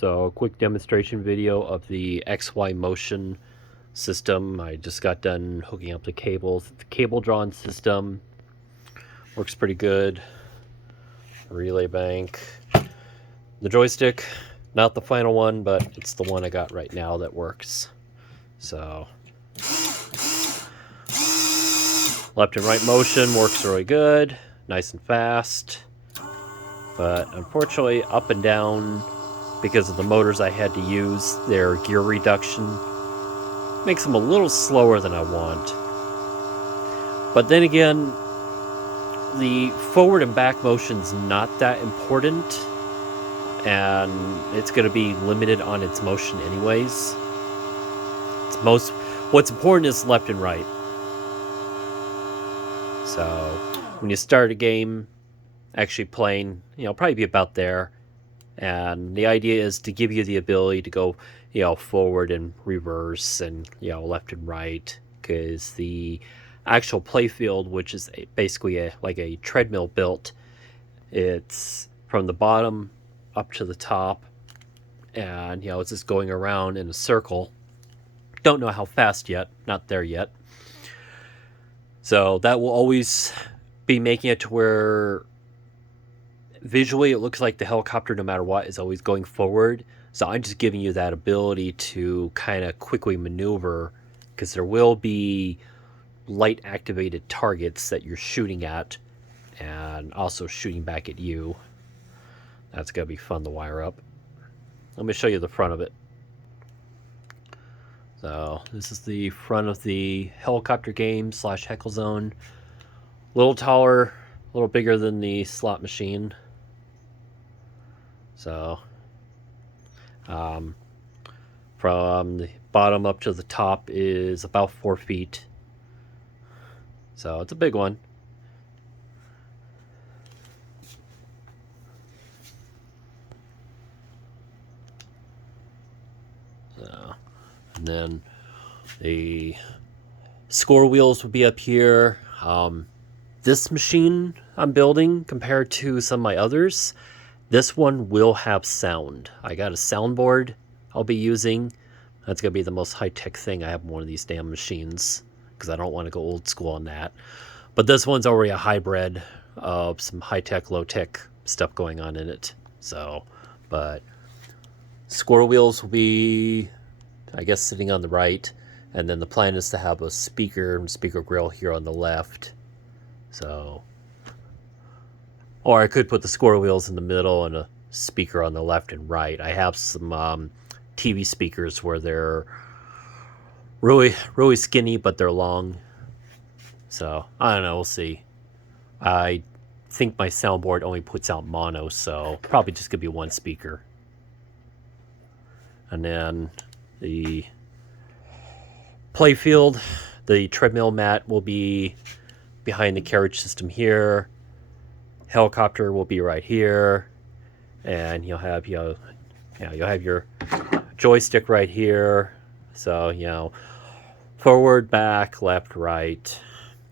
So a quick demonstration video of the XY motion system. I just got done hooking up the cables. It's a cable drawn system. Works pretty good. Relay bank. The joystick, not the final one, but it's the one I got right now that works. So left and right motion works really good, nice and fast. But unfortunately, up and down, because of the motors I had to use, their gear reduction makes them a little slower than I want. But then again, the forward and back motion's not that important, and it's going to be limited on its motion anyways. What's important is left and right. So when you start a game, actually playing, probably be about there. And the idea is to give you the ability to go, forward and reverse and, left and right, because the actual playfield, which is basically like a treadmill built, it's from the bottom up to the top, and, it's just going around in a circle. Don't know how fast yet, not there yet. So that will always be making it to where visually it looks like the helicopter, no matter what, is always going forward. So I'm just giving you that ability to kind of quickly maneuver, because there will be light activated targets that you're shooting at and also shooting back at you. That's going to be fun to wire up. Let me show you the front of it. So this is the front of the helicopter game / Heckle Zone. A little taller, a little bigger than the slot machine. So from the bottom up to the top is about 4 feet. So it's a big one. So, and then the score wheels will be up here. This machine I'm building, compared to some of my others, this one will have sound. I got a soundboard I'll be using. That's going to be the most high-tech thing I have in one of these damn machines, because I don't want to go old school on that. But this one's already a hybrid of some high-tech, low-tech stuff going on in it. So, but squirrel wheels will be, I guess, sitting on the right. And then the plan is to have a speaker grill here on the left. So, or I could put the squirrel wheels in the middle and a speaker on the left and right. I have some TV speakers where they're really, really skinny, but they're long. So, I don't know, we'll see. I think my soundboard only puts out mono, so probably just gonna be one speaker. And then the playfield, the treadmill mat will be behind the carriage system here. Helicopter will be right here, and you'll have you'll have your joystick right here. So forward, back, left, right,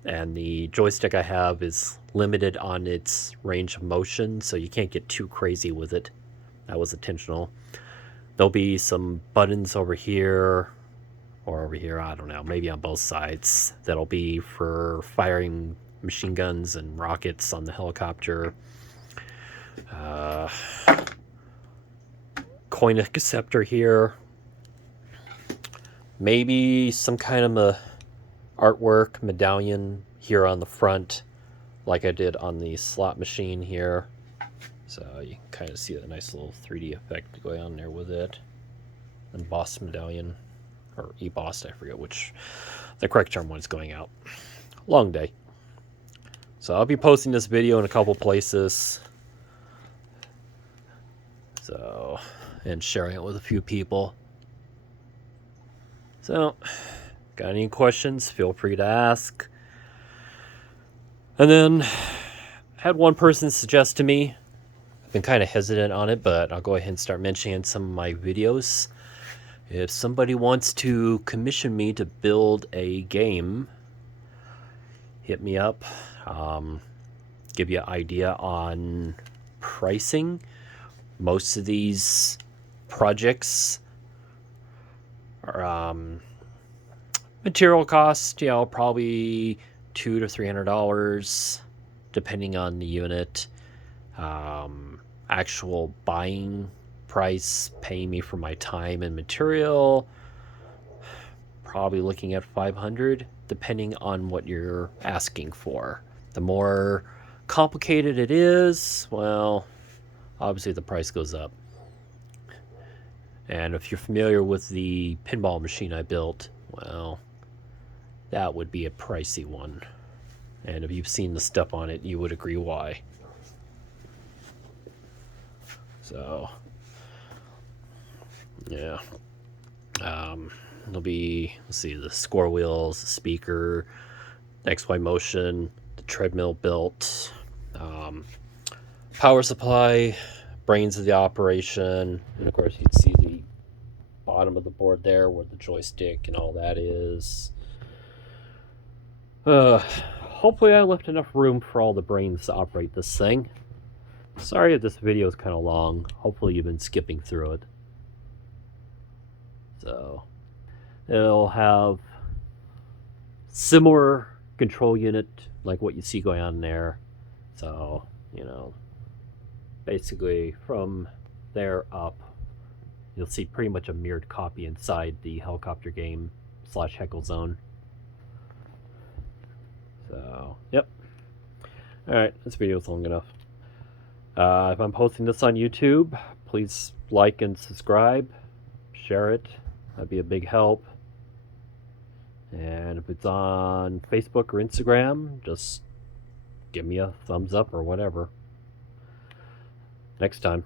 and the joystick I have is limited on its range of motion, so you can't get too crazy with it. That was intentional. There'll be some buttons over here or over here, I don't know, maybe on both sides. That'll be for firing machine guns and rockets on the helicopter. Coin acceptor here. Maybe some kind of a artwork medallion here on the front, like I did on the slot machine here. So you can kind of see that nice little 3D effect going on there with it. Embossed medallion, or embossed, I forget which the correct term when it's going out. Long day. So I'll be posting this video in a couple places. So, and sharing it with a few people. So, got any questions? Feel free to ask. And then, had one person suggest to me, I've been kind of hesitant on it, but I'll go ahead and start mentioning some of my videos. If somebody wants to commission me to build a game, hit me up. Give you an idea on pricing. Most of these projects. Material cost, probably $200 to $300, depending on the unit. Actual buying price, paying me for my time and material, probably looking at $500, depending on what you're asking for. The more complicated it is, well, obviously the price goes up. And if you're familiar with the pinball machine I built, well, that would be a pricey one. And if you've seen the stuff on it, you would agree why. So, yeah. There'll be, let's see, the score wheels, the speaker, the XY motion, the treadmill built, power supply, brains of the operation, and of course you'd see the bottom of the board there where the joystick and all that is. Hopefully I left enough room for all the brains to operate this thing. Sorry if this video is kind of long. Hopefully you've been skipping through it. So it'll have similar control unit like what you see going on there. So, basically from there up, you'll see pretty much a mirrored copy inside the helicopter game / Heckle Zone. So, yep. Alright, this video is long enough. If I'm posting this on YouTube, please like and subscribe. Share it. That'd be a big help. And if it's on Facebook or Instagram, just give me a thumbs up or whatever. Next time.